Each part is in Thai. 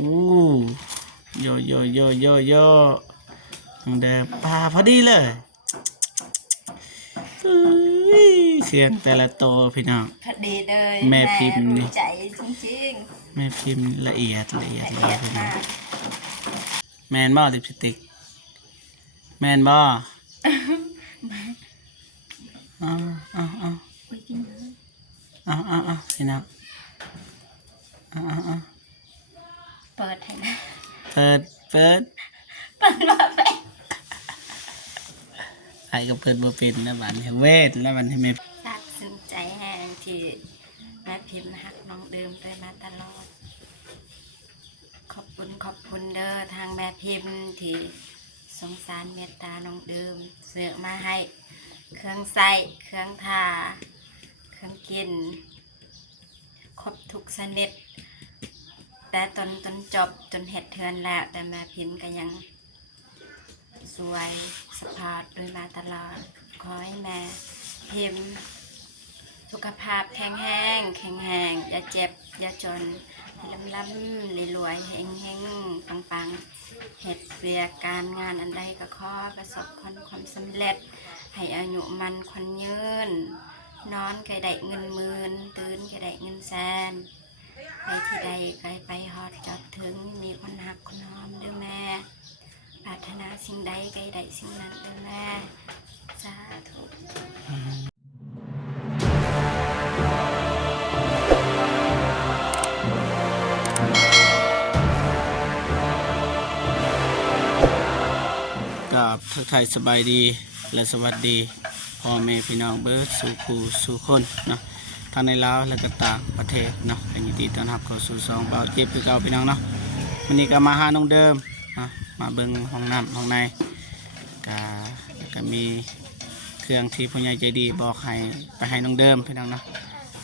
อู้โยโยโยโยโยเดินปลาพอดีเลยเสียงแต่ละโตพี่น้องพอดีเลยแม่พิมพ์นี่ใจจริงแม่พิมพ์ละเอียดๆละเอียดพี่น้องมากแมนบ่ลิปสติกแมนบ่เอาเอาเอาเอาพี่น้องเอาเปิดให้นะเปิดมาไปไอ้ก็เปิดบ่เป็นแล้วบัดนี้เวทแล้วบัดนี้แม่ซาบซึ้งใจแห้งที่แม่พิมพ์หักน้องเดิมเลยมาตลอดขอบคุณเด้อทางแม่พิมพ์ที่สงสารเมตตาน้องเดิมเสือกมาให้เครื่องใส่เครื่องทาเครื่องกินครบทุกชนิดแต่จนจบจนเห็ดเทือนแล้วแต่แม่พิมพ์ก็ยังสวยสปอร์ตโดยมาตลอดขอให้แม่พิมพ์สุขภาพแข็งแรงอย่าเจ็บอย่าจนล้ำรวยเฮงปังเห็ดเรียกการงานอันใดก็ขอประสบความสำเร็จให้อายุมันคนยืนนอนก็ได้เงินหมื่นตื่นก็ได้เงินแสนไปที่ใดก็ไปฮอดจอดถึงมีคนหักคนหอมเด้อแม่ปรารถนาสิ่งใดก็ได้สิ่งนั้นเด้อแม่สาธุกับทักทายสบายดีและสวัสดีพ่อแม่พี่น้องเบิร์ดสู่คู่สู่คนเนาะทั้งในลาวและก็ต่างประเทศเนาะยินดีต้อนรับเข้าสู่ซองเบาเจ็บคือเก่าพี่น้องเนาะวันนี้ก็มาหาน้องเดิมนะมาเบิ่งห้องน้ำห้องในก็มีเครื่องที่ผู้ใหญ่ใจดีบอกให้ไปให้น้องเดิมพี่น้องเนาะ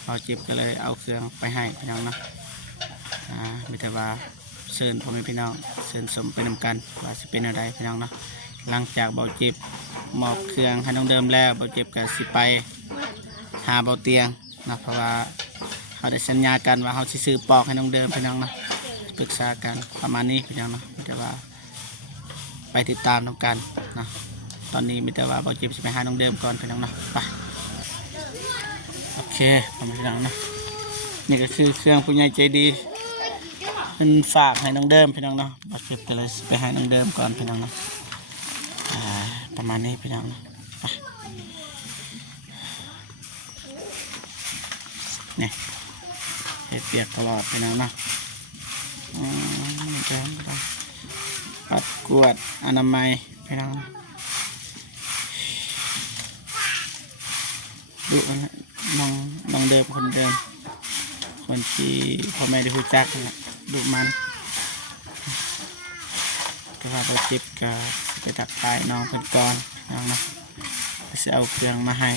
เบาเจ็บก็เลยเอาเครื่องไปให้พี่น้องเนาะมีแต่ว่าเชิญพ่อแม่พี่น้องเชิญสมไปนำกันว่าจะเป็นอะไรพี่น้องเนาะหลังจากเบาเจ็บมอบเครื่องให้น้องเดิมแล้วเบาเจ็บก็สิไปหาเบาเตียงนะเพราะว่าเขาได้สัญญากันว่าเขาสิซื้อปอกให้น้องเดิมพี่น้องนะปรึกษากันประมาณนี้พี่น้องนะมีแต่ว่าไปติดตามน้องกันนะตอนนี้มีแต่ว่าเบาเจ็บสิไปหาน้องเดิมก่อนพี่น้องนะไปโอเคพี่น้องนะนี่ก็คือเครื่องผู้ใหญ่ใจดีมันฝากให้น้องเดิมพี่น้องเนาะเบาเจ็บก็เลยไปให้น้องเดิมก่อนพี่น้องนะประมาณนี้พี่น้องนะนี่เห็ดเปียกตลอดพี่น้องนะปัดกวดอนามัยพี่น้องดูน้องเดิมคนเดิมคนที่พ่อแม่ได้รู้จักนะดูมันก็ว่าเราเจ็บก็ไปตักทายน้องเพิ่นก่อนน้องนะจะเอาเครื่องมาให้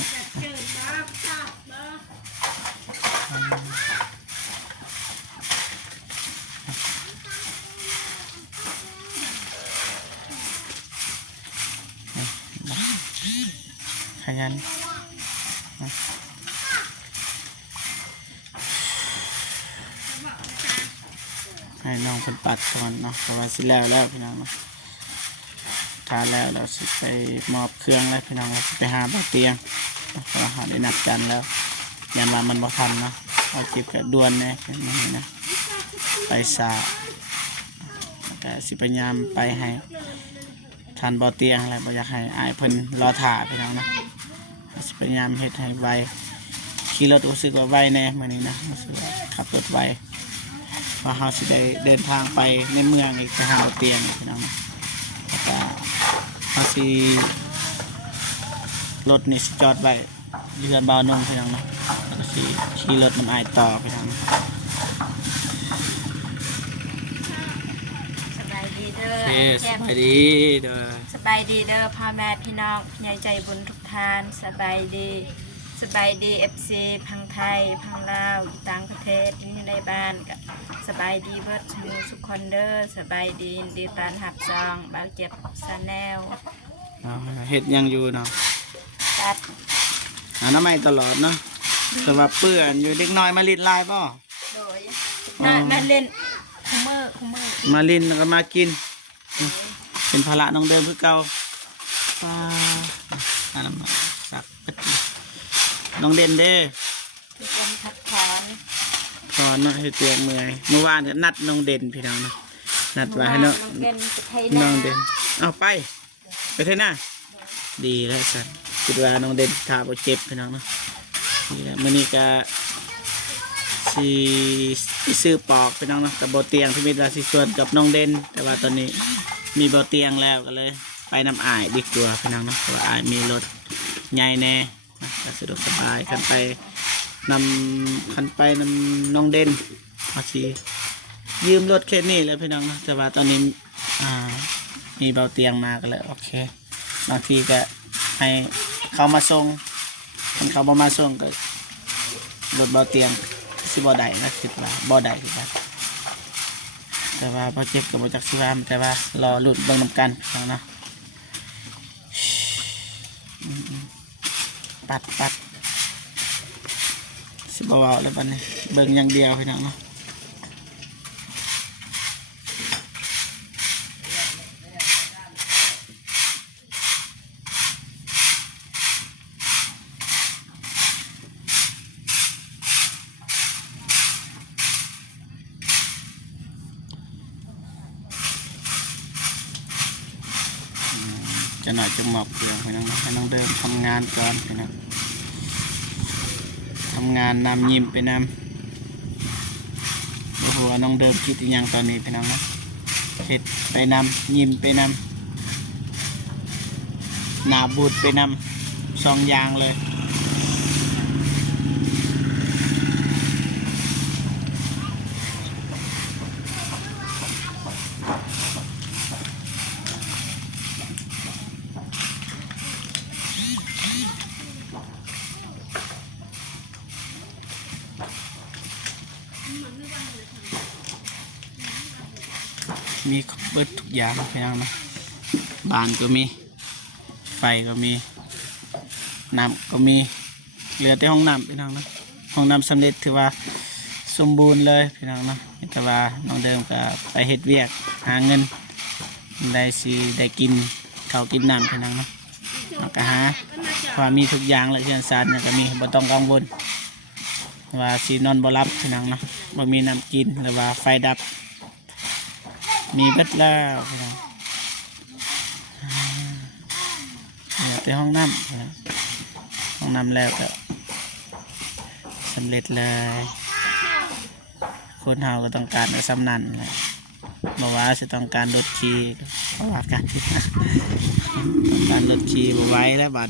ขยันให้น้องเพิ่นปัดก่อนเนาะเพราะว่าสิแล้วพี่น้องเนาะทานแล้วเราสิไปมอบเครื่องแล้วพี่น้องเราสิไปหาเบาเตียงเพราะว่าได้นัดกันแล้วยันว่ามันบ่ทันเนาะเอาจิบกับด่วนเนี่ยนี่นะไปสาแต่สิพยายามไปให้ทันเบาเตียงอะไรบ่อยากให้อายเพิ่นรอถ่าพี่น้องเนาะสิพยายามเฮ็ดให้ไวขี่รถรู้สึกว่าไวแน่มื้อนี้นะรู้สึกว่าขับรถไวเพราะเฮาสิได้เดินทางไปในเมืองอีกไปหาเบาเตียงพี่น้องนะแล้วก็เฮาสิรถนี่สิจอดไว้เรือนเบานุ่งพี่น้องนะแล้วก็สิขี่รถมันอายต่อพี่น้องสบายดีเด้อสบายดีเด้อสบายดีเด้อพ่อแม่พี่น้องใหญ่ใจบุญทุกท่านสบายดีFC พังไทยพังลาวต่างประเทศที่อยู่ในบ้านกับสบายดีเบิร์ดชูสุขคนเด้อสบายดีดีตานหับซองเบาเจ็บซาแนลเห็ดยังอยู่เนาะตัดน้ำไม่ตลอดเนาะแต่ว่าเปื่อนอยู่เด็กน้อยมาลิดลายป่ะโดยน่าเล่น คุมเมอร์ มาลินแล้วก็มากินเป็นภาระน้องเดิมคือเก่าปลาอะไรมาสักน้องเด่นเด้ ทุกคนพักผ่อน พอเนาะให้เตียงเมื่อยเมื่อวานเนี่ยนัดน้องเด่นพี่น้องเนาะนัดไว้ให้เนาะ น้องเด่นจะไทย น้ นา องเด่นเอาไปเท่าหน้าดีแล้วสันคิดว่าน้องเด่นถ้าบ่เจ็บพี่น้องเนาะนี่แหละมื้อนี้ก็สิซื้อปอกพี่น้องเนาะกับบ่เตียงที่มีราสิส่วนกับน้องเด่นแต่ว่าตอนนี้มีบ่เตียงแล้วก็เลย ไปน้ำอายดีกว่าพี่น้องเนาะเพราะว่าอายมีรถใหญ่แน่ก็สะดวกสบายคันไปนน้องเด่นเอาสิยืมรถแค่นี้แล้วพี่น้องเนาะแต่ว่าตอนนี้มีเบาเตียงมาก็เลยโอเคบางทีก็ให้เขามาส่งถ้าเขาบ่มาส่งก็รถเบาเตียงสิบ่ได้นะคิดว่าบ่ได้คือกันแต่ว่าพอเจ็บกับบ่จักสิว่าแต่ว่ารอลุ้นเบิ่งนำกันพี่น้องเนาะปัดสิบ่เว้าแล้วบัดนี้เบิ่งอย่างเดียวพี่น้องเนาะจะหน่อยจะหมอบเครื่องพี่น้องเนาะให้น้องเดินทำงานก่อนพี่น้องทำงานนำยิ้มไปนำโอ้โหน้องเดิมคิดอีกอย่างตอนนี้พี่น้องนะเห็ดไปนำยิ้มไปนำหนาบูดไปนำ2อย่างเลยมีเบิดทุกอย่างพี่น้องนะบ้านก็มีไฟก็มีน้ำก็มีเหลือแต่ห้องน้ำพี่น้องนะห้องน้ำสำเร็จถือว่าสมบูรณ์เลยพี่น้องนะแต่ว่าน้องเดิมก็ไปเฮ็ดเวียกหาเงินได้กินข้าวกินน้ำพี่น้องนะแล้วก็หาความมีทุกอย่างเลยเชียงซานเนี่ยก็มีบ่ต้องกังวลว่าสีนอนบ่รับพี่น้องนะบ่มีน้ำกินหรือว่าไฟดับมีเบิดแล้วเนี่ยแต่ห้องน้ำห้องน้ำแล้วก็สำเร็จเลยคนเฮาก็ต้องการสำนันเลยบอกว่าจะต้องการรถขี่ก็ว่ากันต้องการรถขี่บ่ไหว้แล้วบัด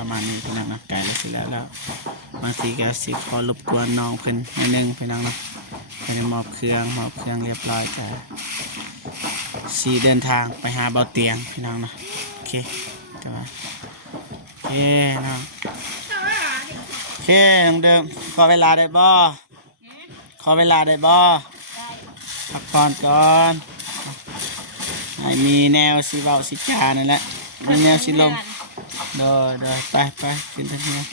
ประมาณนี้พี่น้องนะไก่แล้วเสร็จแล้วบางทีก็สิขอรบกวนน้องเพิ่นนิดนึงพี่น้องนะไปมอบเครื่องเรียบร้อยจ้ะสีเดินทางไปหาเบาเตียงพี่น้องนะโอเคก็โอเคน้องโอเคน้องเดิมขอเวลาได้บ่พักผ่อนก่อนให้มีแนวสิเว้าสิจานั่นแหละมีแนวสิลมเดินไปขึ้นทางนี้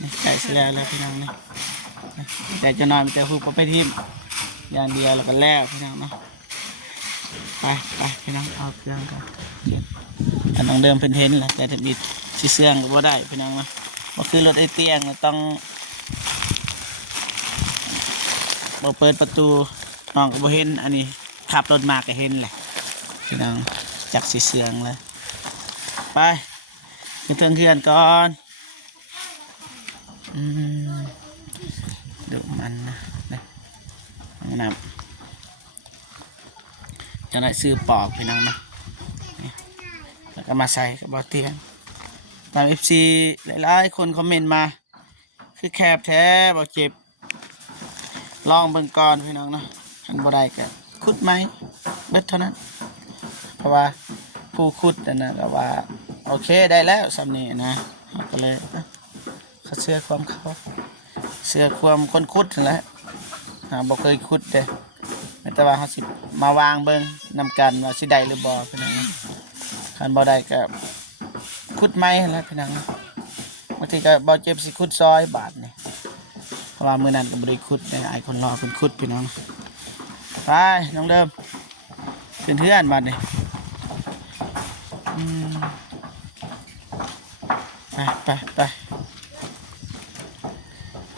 นี่ไก่เสร็จแล้วพี่น้องนี่แต่จะนอนแต่หุบไปทิมอย่างเดียวแล้วก็แล้วพี่น้องเนาะไปพี่น้องเอาเครื่องกันอันน้องเดิมเป็นเทนแหละแต่ถ้าดิดสิเสื่องก็บ่ได้พี่น้องนะบ่คือรถไอเตียงต้องบ่เปิดประตูน้องก็บ่เห็นอันนี้ขับรถมาก็เห็นแหละพี่น้องจักสิเสื่องเลยไปขึ้นเครื่องก่อนดูมันนะน้ำจะได้ซื้อปอกพี่น้องนะแล้วก็มาใส่กับบ่อเตียงตาม FC หลายๆคนคอมเมนต์มาคือแคบแท้บ่เจ็บลองเบิ่งก่อนพี่น้องนะทันบ่ได้ก็ขุดไหมเบิดเท่านั้นเพราะว่าผู้ขุดนะก็ว่าโอเคได้แล้วสำนี้นะก็เลยเขาเชื่อความคนขุดนั่นแหละบ่เคยขุดเด้ แต่ว่าเขาสิมาวางเบิ่งนำกันว่าสิได้หรือบ่พี่น้องคันบ่ได้ก็ขุดไม้หั่นแหล้วพี่น้องบางทีก็บ่เจ็บสิขุดซอยบาทนี่เพราะว่ามื้อนั้นก็บ่ได้ขุดได้อายคนรอเพิ่นขุดพี่น้องไปน้องเดิมขึ้นเทือนบาดนี่ไป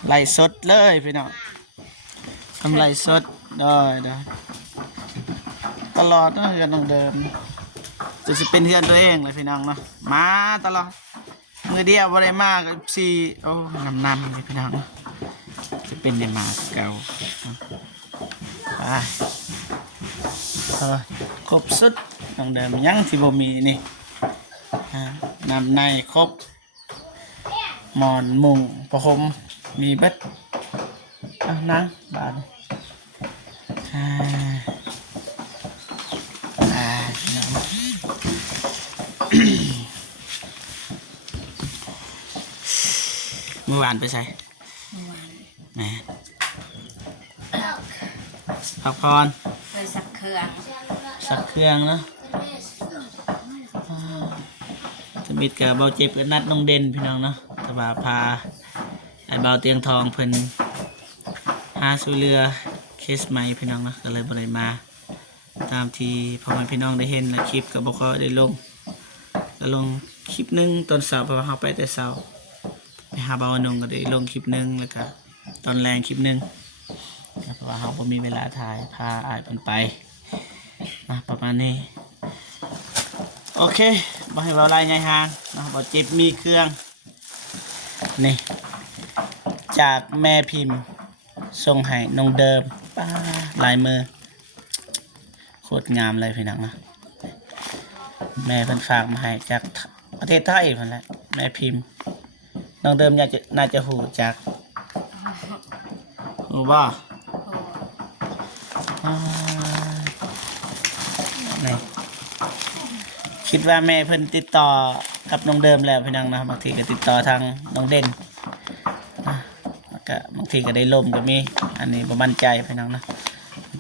ไล่สดเลยพี่น้องทำไล่สดได้ตลอดเนาะเฮือนน้องเดิมจะสิเป็นเฮือนตัวเองเลยพี่น้องเนาะมาตลอดมือเดียวบ่ได้มากสี่โอ้นำเลยพี่น้องจะเป็นได้มากเก่าไปครบสุดน้องเดิมยังที่บ่มีนี่นำในครบหมอนมุงประคมมีเบ็ดนั่งบานเมื่อวานไปใส่แหมพักพรเคยสักเครื่องเนาะสมิทกับเบาเจ็บกับนัดน้องเด่นพี่น้องเนาะตะบาพาไอ้เบาเตียงทองเพิ่นหาสู่เรือเคสใหม่พี่น้องเนาะก็เลยบ่ได้มาตามที่พ่อแม่พี่น้องได้เห็นและคลิปก็บ่ค่อยได้ลงก็ลงคลิปนึงตอนเช้าเพราะว่าเฮาไปแต่เช้าไปหาเบาอนงก็ได้ลงคลิปนึงแล้วก็ตอนแรงคลิปนึงเพราะว่าเฮาบ่มีเวลาถ่ายพาอ้ายเพิ่นไปประมาณนี้โอเคบ่ให้เบาลายใหญ่ห่างนะบ่เจ็บมีเครื่องนี่จากแม่พิมพ์ส่งให้น้องเดิมลายมือโคตรงามเลยพี่น้องนะแม่เพิ่นฝากมาให้จากประเทศไทยเพิ่นแหละแม่พิมพ์น้องเดิมน่าจะหูจากหูบ่นี่คิดว่าแม่เพิ่นติดต่อกับน้องเดิมแล้วพี่น้องนะบางทีก็ติดต่อทางน้องเด่นก็บางทีก็ได้ล่มก็มีอันนี้บ่มั่นใจพี่น้องนะ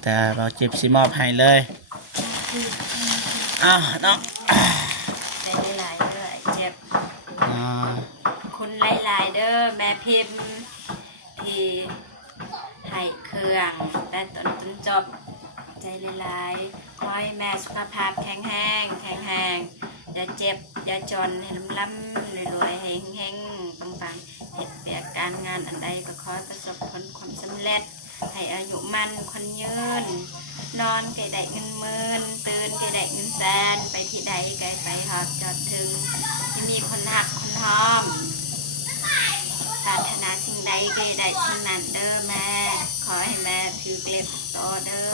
แต่เราเจ็บสิมอบให้เลยเนาะได้หลายเด้อเจ็บคุณหลายๆเด้อแม่พิมพ์ที่ให้เครื่องแต่ตอนจบใจหลายๆขอให้แม่สุขภาพแข็งแรงอย่าเจ็บอย่าจนให้ล้ำรวยๆเฮงๆปังๆเหตุเปียกการงานอันใดก็ขอประสบผลความสำเร็จให้อายุมั่นคนยืนนอนไก่ได้เงินหมื่นตื่นไก่ได้เงินแสนไปที่ใดไก่ไปหอดจอดถึงที่มีคนหักคนหอมปรารถนาสิ่งใดไก่ได้สิ่งนั้นเด้อแม่ขอให้แม่ถือเกล็ดโตเด้อ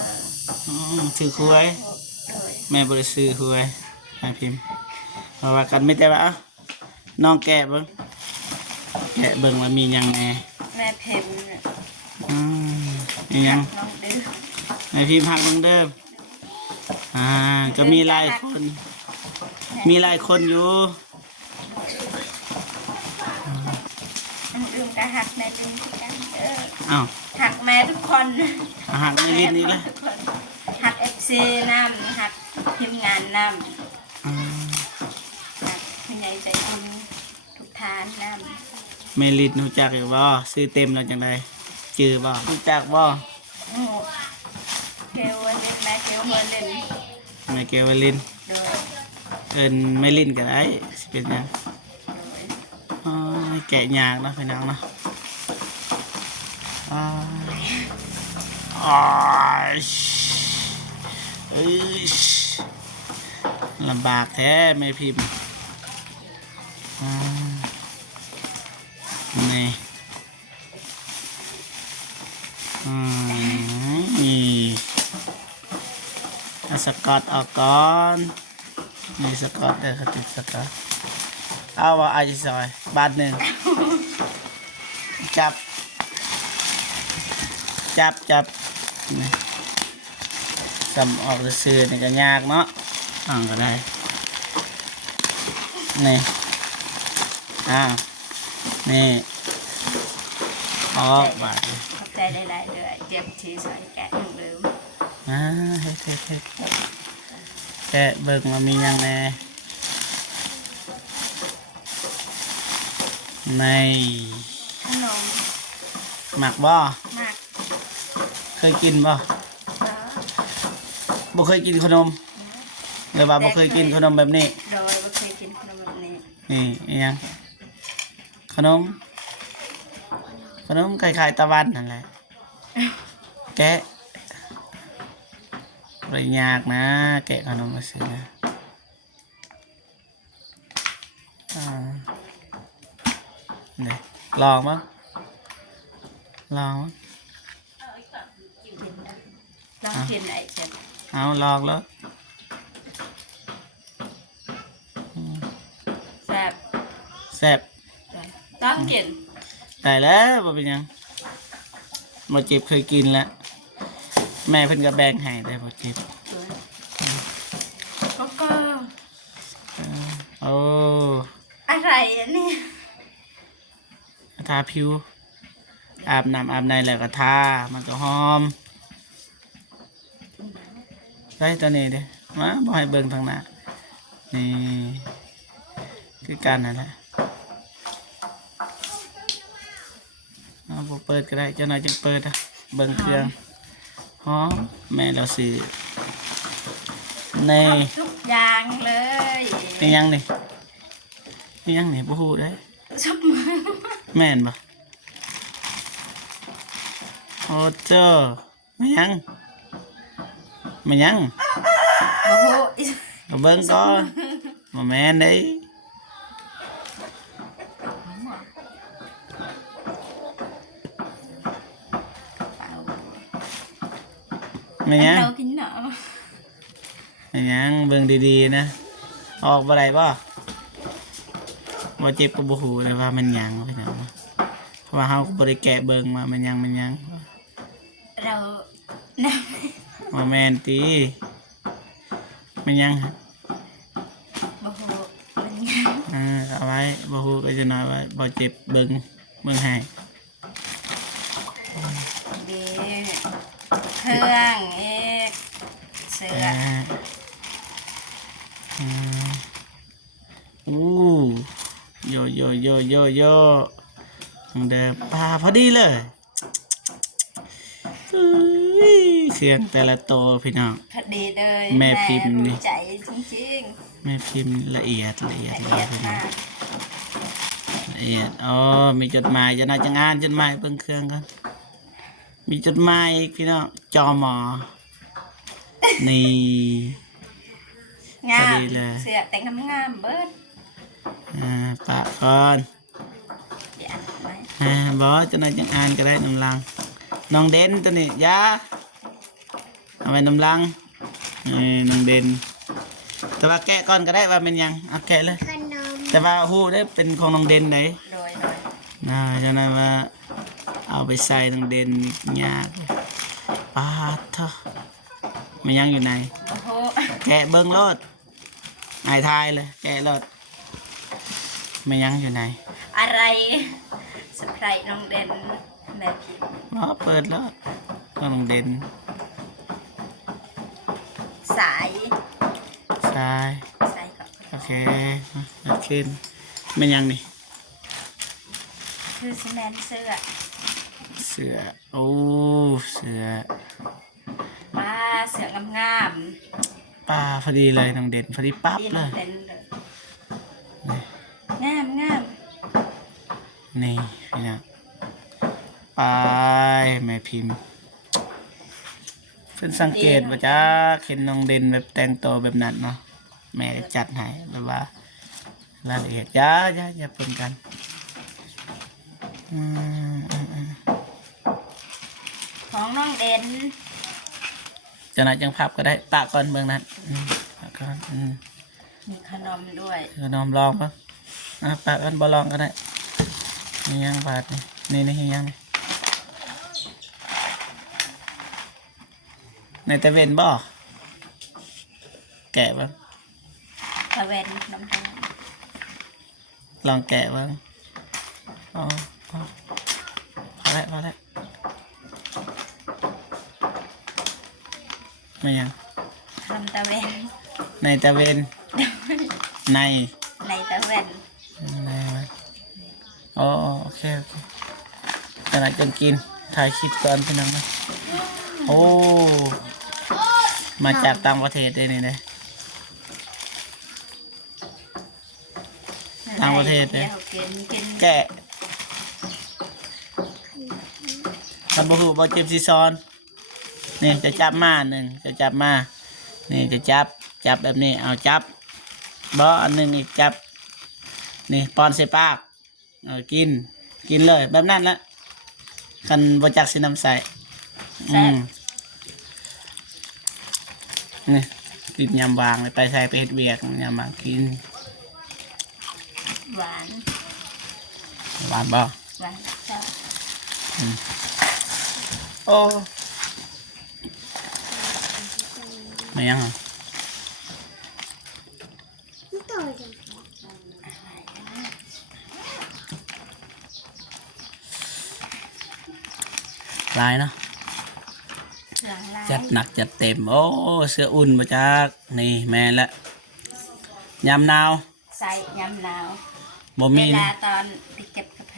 ถือคุยแม่บริสุทธิ์คุยแม่พิมพ์เพราะว่ากันไม่แต่ว่าน้องแกะเบิ่งว่ามียังไงแม่พิมพ์มียังแม่พิมพ์หักน้องเดิมก็มีหลายคนอยู่อื่นก็หักแม่พิมพ์กันหักแม่ทุกคนหักแม่ลิ้นนี่แหละหักFCน้ำหักทีมงานน้ำหักผู้ใหญ่ใจบุญทุกทานน้ำแม่ลิ้นรู้จักอยู่บ่ซื้อเต็มแล้วจังไดจื้อบ่รู้จักบ่เกลวลินแม่เกลวลินแม่เกลวลินแม่ลิ้นก็ได้สิเป็นยังแกะยากนะพี่น้องนะลำบากแท้แม่พิมพ์นี่สกอตออกก่อนนี่สกอตเด้อเขาติดสกอตเอาว่าอาจิซอยบาทหนึ่งจับนี่สำออกซื้อนี่ก็ยากเนาะก็ได้นี่นี่ขอบใจหลายๆเลยเจ็บที่ใส่แกะหนึ่งลืม เฮ็ดแกะเบิ่งว่ามีหยังแหน่ใน ขนม หมักบ่ หมัก เคยกินบ่ เด้อ บ่เคยกินขนมหรือว่าบ่เคยกินขนมแบบนี้ โดยบ่เคยกินขนมแบบนี้ นี่อีหยังขนมคล้ายๆตะวันนั่นแหละแกะบ่ยากนะแกะขนมมาซื้อนะนี่ลองมั้งลองมั้ง ลองกินไอ้เจ็บ เอาลองแล้ว แซ่บ แซ่บ ต้องกิน ได้แล้วบ่เป็นหยังบ่เจ็บเคยกินแล้วแม่เพิ่นก็แบ่งให้แต่บ่เจ็บ ก็ก็ โอ้ อะไรอันนี้ ทาผิวอาบน้ำอาบในแล้วก็ทามันก็หอมได้ตัวนี้เด้มาบ่ให้เบิ่งทางหน้านี่คือกันนั่นแหละเอาบ่เปิดก็ได้เจ้าหน่อยจึงเปิดอ่ะเบิ่งเครื่องหอมแม่เราซื้อนี่ ทุกอย่างเลย เป็นยังนี่เป็นยังนี่บ่ฮู้ได้ ชอบมือ แม่นบ่โอ้เจ้าไม่ยังไม่ยัง โอ้โห ก็เบิ่งก่อนบ่แม่นเด้ เปล่า ไม่ยัง เรากินเนาะ ไม่ยังเบิ่งดีๆนะออกบ่ได้บ่บ่เจ็บก็บ่ฮู้เลยว่ามันหยังไปเนาะเพราะว่าเฮาก็บ่ได้แกะเบิ่งมามันหยัง เราน้ บ่แม่นติมันหยังฮะ ำโอ้โหเป็นไง เอาไว้บ่ฮู้ก็จะน้อยไว้บ่เจ็บเบิ่งให้ ดีเครื่องเอกเสือ อู้โยทางเดิมปลาพอดีเลยอุ้ยเสียงแต่ละโตวพี่น้อง พอดีเลย แม่พิมพ์นี่ รู้ใจจริง แม่พิมพ์ละเอียด ๆละเอียด พี่น้อง มาก ละเอียดอ๋อมีจดหมายจะน่าจะงานจดหมายเบิ่งเครื่องกันมีจดหมายอีกพี่น้องจอมอนี่ งา พอ ม ดีเลย เสือแต่งงามๆเบิด ปะก่อน เดี๋ยวอ่านไหม บอสจะน่าจะอ่านก็ได้น้ำลังน้องเด่นตัวนี้ยาเอาไปน้ำลังนี่น้องเด่นแต่ว่าแกะก่อนก็ได้ว่าเป็นหยังเอาแกะเลยแต่ว่าหูได้เป็นของน้องเด่นไหน โดย จะนั้นว่าเอาไปใส่น้องเด่นยากปาดเถอะมันยังอยู่ไหน โอ้โห แกะเบิ้งรถไอ้ทายเลยแกะรถมันยังอยู่ไหน อะไรสไพรส์น้องเด่นแม่พิมพ์ เปิดแล้วก็น้องเด่น สาย ใช่ สายกับ โอเคโอเคมันยังนี่ คือซีเมนต์เสื้อ เสือโอ้เสือ มาเสืองาม ป้าพอดีเลยน้องเด่นพอดีปั๊บ ๆดี เล น้อง ย เด่นเลย นี่ งาม นี่พี่นะไปแม่พิมพ์เพิ่นสังเกตว่าจะเห็นน้องเด่นแบบแต่งตัวแบบนั้นเนาะแม่จัดให้แบบว่ารายละเอียดอย่าปนกันอืม ของน้องเด่น จะไหนจังพับก็ได้ปะก่อนเมืองนั้นปะก่อน มีขนมด้วย เดี๋ยวนอมลองปะปะก่อนบ่ลองก็ได้นี่ยังบาดนี่นี่ยังในตะเวนบ่แกะบ้าง ตะเวนน้ำตาล ลองแกะบ้างอ๋อพอแล้ว ไม่ยัง ทำตะเวน ในตะเวนใน ในตะเวน ในอ๋อโอเคโอเคขณะจนกินถ่ายคลิปก่อนพี่น้องนะโอ้มาจากต่างประเทศได้นี่เลย ต่างประเทศเลย ดี๋ยวกิน แกะทำบะหูบะเจ็บซีซอนนี่จะจับมาหนึ่งจะจับมานี่จะจับแบบนี้เอาจับบะอันหนึ่งอีกจับนี่ปอนใส่ปากกินเลยแบบนั้นละคันบะจักสิน้ำใส่ แซ่บ นี่กินยำวางเลยไปใส่ไปเฮ็ดเวียกยำวางกิน หวาน หวานบ่ หวานเจ้า โอ้ไม่ยังเหรอลายเนาะ หลังลาย จัดหนักจัดเต็มโอ้เสื้ออุ่นมาจากนี่แม่นละยำนาว ใส่ยำหนาว บ่ เว มีนะ ลาตอนไปเก็บกาแฟ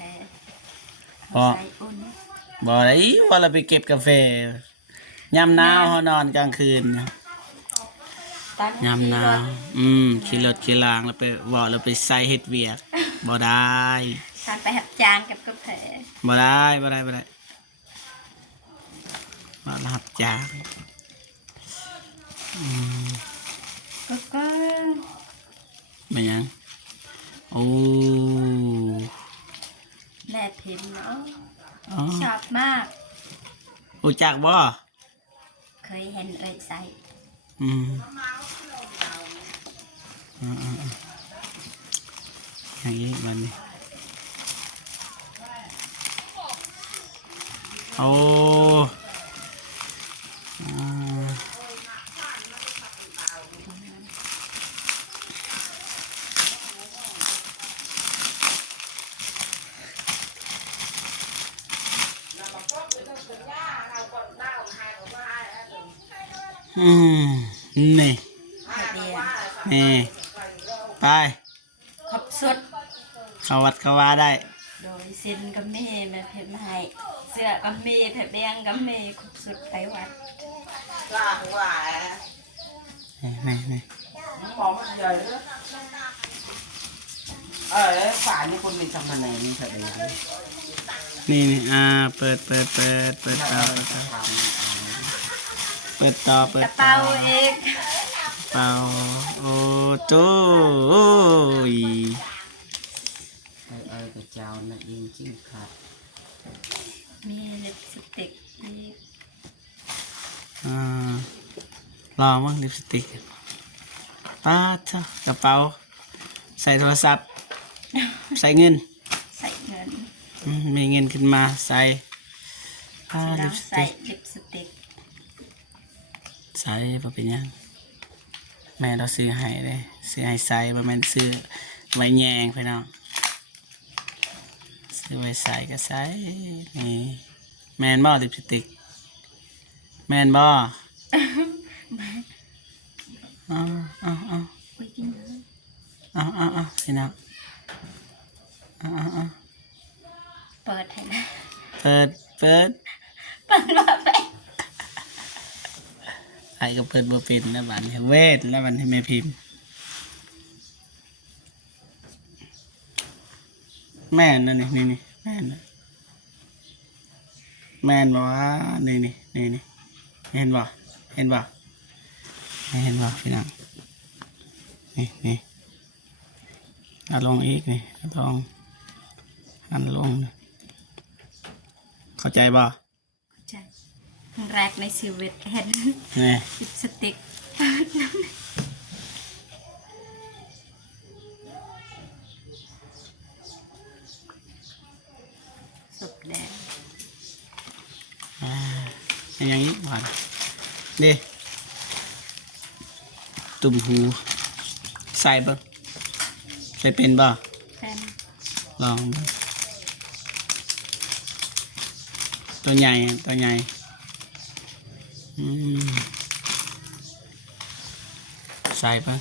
อ๋อ ใส่อุ่น บ่ได้ว่าเราไปเก็บกาแฟยำนาวเขานอนกลางคืน ตอน ยำนาวขี่รถขี่รางแล้วไปบ่แล้วไปใส่เฮ็ดเวียกบ่ได้ ตอนไปหับจางกับกาแฟ บ่ได้บ่ได้บ่ได้บ่รับจ้าง ก็ ไม่ยังโอ้ แม่พิมพ์เนาะ อ๋อ ชอบมาก รู้จักบ่ เคยเห็นใส่ อืมอย่างนี้มันโอ้อ่านี่ ไอเดีย นี่ไป ครบสุด เข้าวัดเข้าวาได้ โดยสินก็มีแม่พิมพ์ให้เสื้อก็มีแผ่เบียงก็มีครบสุดไปวัด นี่ ฝานี่คนมีทำคะแนนนี่เฉย นี่เปิดเตาเปิดต่อก ระเป๋าเอก เป่าโอ้โจ้โอ้ย กระเจ้านั่นเองจริงครับ มีลิปสติกมี ลองมั้งลิปสติกป้าเจ้ากระเป๋าใส่โทรศัพท์ใส่เงิน ใส่เงิน มีเงินขึ้นมาใส่ลิ เรา ปส ใส่ ติก ลิปสติก ใส่บ่เป็นหยังแม่เราซื้อให้เลยซื้อให้ใส่บ่แม่นซื้อไว้แยงพี่น้องซื้อไว้ใส่ก็ใส่นี่แม่นบ่ลิปสติกแม่นบ่เอา อุ้ยกิน เอาพี่น้องเอา เปิดให้นะ เปิด เปิดมาไป ไอ้ก็เปิดบ่เป็นแล้วบัดนี้เวทแล้วบัดนี้แม่พิมพ์แม่นนั่นนี่แม่นนะแม่นบ่ว่านี่เห็นบ่พี่น้องนี่เอาลงอีกนี่เอาลงอันลงนะเข้าใจบ่ ใช่ครั้งแรกในชีวิตเห็น นี่ ลิปสติกสุดแดง เป็นอย่างนี้หวานนี่ตุ่มหูใส่บ่ใส่เป็นบ่ แฟน ลองดูตัวใหญ่อืม ใส่ปะ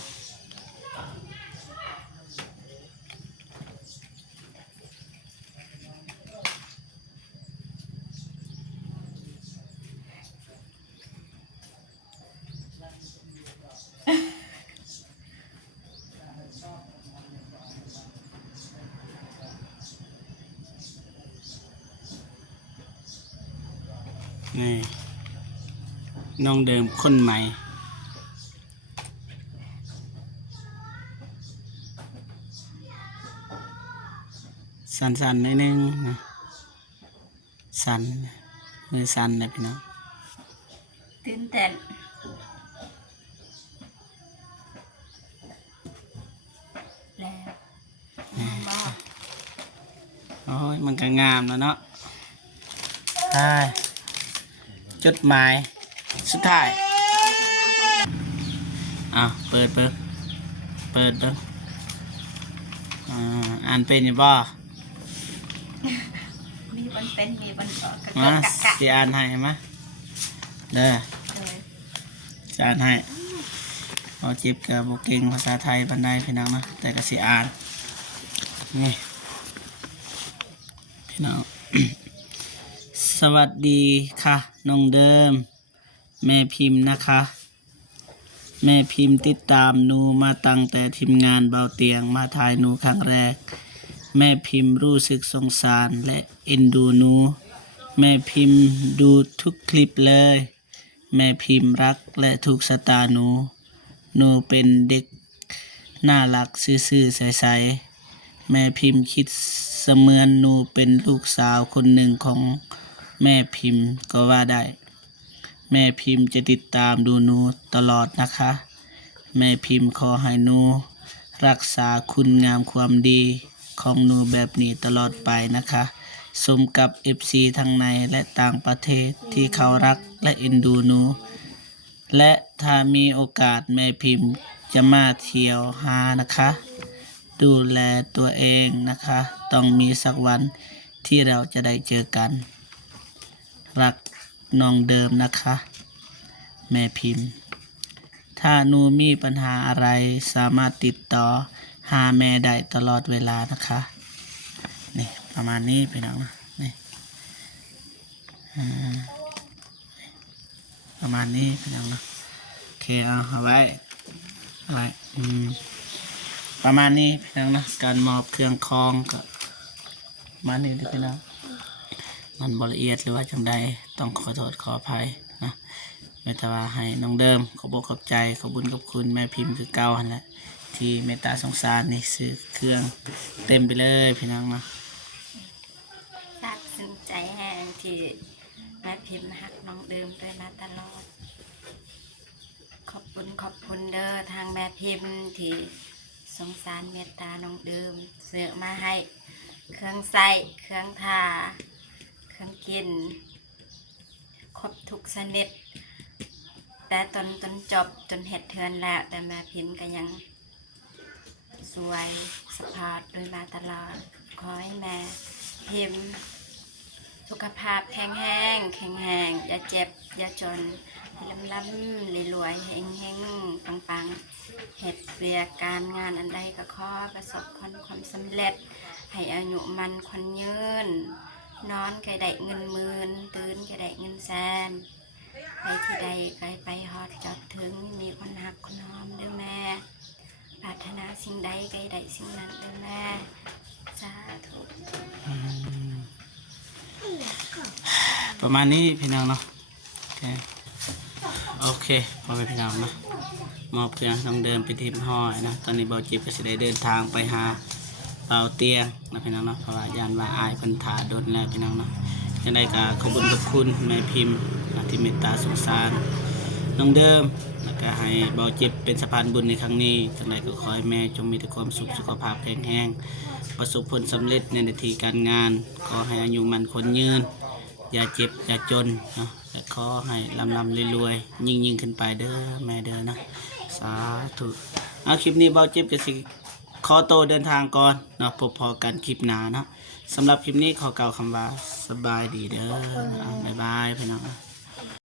นี่น้องเดิมคนใหม่สั่นๆนิดนึงนะสั่นมือสั่นเลยพี่น้อง ตื่นเต้นแล้วบอก โอ้ยมันก็งามแล้วเนาะใช่จุดหมายสุดท้ายเปิดเบิ่งอ่านเป็นอยู่บ่ มีบนเป็นมีบนออกกะ มา กะกะ สิอ่านให้มาเด้อ เลย จะอ่านให้พอจิบกับบ่เก่งภาษาไทยปานใดพี่น้องเนาะแต่ก็สิอ่านนี่พี่น้อง สวัสดีค่ะน้องเดิมแม่พิมพ์นะคะ แม่พิมพ์ติดตามหนูมาตั้งแต่ทีมงานเบาเตียงมาถ่ายหนูครั้งแรกแม่พิมพ์รู้สึกสงสารและเอ็นดูหนูแม่พิมพ์ดูทุกคลิปเลยแม่พิมพ์รักและถูกสตาหนูเป็นเด็กน่ารักซื่อๆใสๆแม่พิมพ์คิดเสมือนหนูเป็นลูกสาวคนหนึ่งของแม่พิมพ์ก็ว่าได้แม่พิมพ์จะติดตามดูหนูตลอดนะคะแม่พิมพ์ขอให้หนูรักษาคุณงามความดีของหนูแบบนี้ตลอดไปนะคะสมกับ FC ทั้งในและต่างประเทศที่เขารักและเอ็นดูหนูและถ้ามีโอกาสแม่พิมพ์จะมาเที่ยวหานะคะดูแลตัวเองนะคะต้องมีสักวันที่เราจะได้เจอกันรักน้องเดิมนะคะแม่พิมพ์ถ้าหนูมีปัญหาอะไรสามารถติดต่อหาแม่ได้ตลอดเวลานะคะนี่ประมาณนี้พี่น้องนะนี่ประมาณนี้พี่น้องนะโอเคเอาไว้ประมาณนี้พี่น้องนะการมอบเครื่องคองก็ประมาณนี้นะพี่น้องมันบละเอียดหรือว่าจังใดต้องขอโทษขออภัยนะเมตตาให้น้องเดิมขอบอกขอบใจขอบุญขอบคุณแม่พิมพ์คือเก่าหันแหละที่เมตตาสงสารนี่ซื้อเครื่องเต็มไปเลยพี่น้องนะ ซาบซึ้งใจแห้งที่แม่พิมพ์หักน้องเดิมด้วยมาตลอดขอบคุณเด้อทางแม่พิมพ์ที่สงสารเมตตาน้องเดิมเสือมาให้เครื่องใส่เครื่องทาเครื่องกินครบทุกชนิดแต่จนจบจนเห็ดเทือนแล้วแต่แม่พิมพ์ก็ยังสวยสปอร์ตโดยมาตลอดขอให้แม่พิมพ์สุขภาพแข็งแรงอย่าเจ็บอย่าจนล้ำรวยๆเฮงปังเห็ดเรียกการงานอันใดก็ขอประสบความสำเร็จให้อายุมันคนยืนนอนก็ได้เงินหมื่นตื่นก็ได้เงินแสนไปที่ใดก็ไปฮอดจอดถึงมีคนหักคนหอมเด้อแม่ปรารถนาสิ่งใดก็ได้สิ่งนั้นเด้อแม่สาธุ ประมาณนี้พี่น้องเนาะโอเคพอไปพี่น้องเนาะมอบเครื่องน้องเดิมไปทีมห้อยนะตอนนี้เบาจิบก็จะได้เดินทางไปหาเบาเตียงนะพี่น้องเนาะเพราะว่ายานว่าอายพันธาโดนแล้วพี่น้องเนาะยังไงก็ขอบคุณกับคุณแม่พิมพ์ที่เมตตาสงสารน้องเดิมแล้วก็ให้เบาจิบเป็นสะพานบุญในครั้งนี้จังไดก็ขอให้แม่จงมีแต่ความสุขสุขภาพแข็งแรงประสบผลสำเร็จในหน้าที่การงานขอให้อายุมันคนยืนอย่าเจ็บอย่าจนเนาะและขอให้ลำรวยๆยิ่งขึ้นไปเด้อแม่เด้อนะสาธุเอาคลิปนี้เบาจิบก็สิขอโตวเดินทางก่อนเนาะพบพอกันคลิปหน้าเนาะสำหรับคลิปนี้ขอกล่าวคำว่าสบายดีเด้อบ๊ายบายพี่น้อง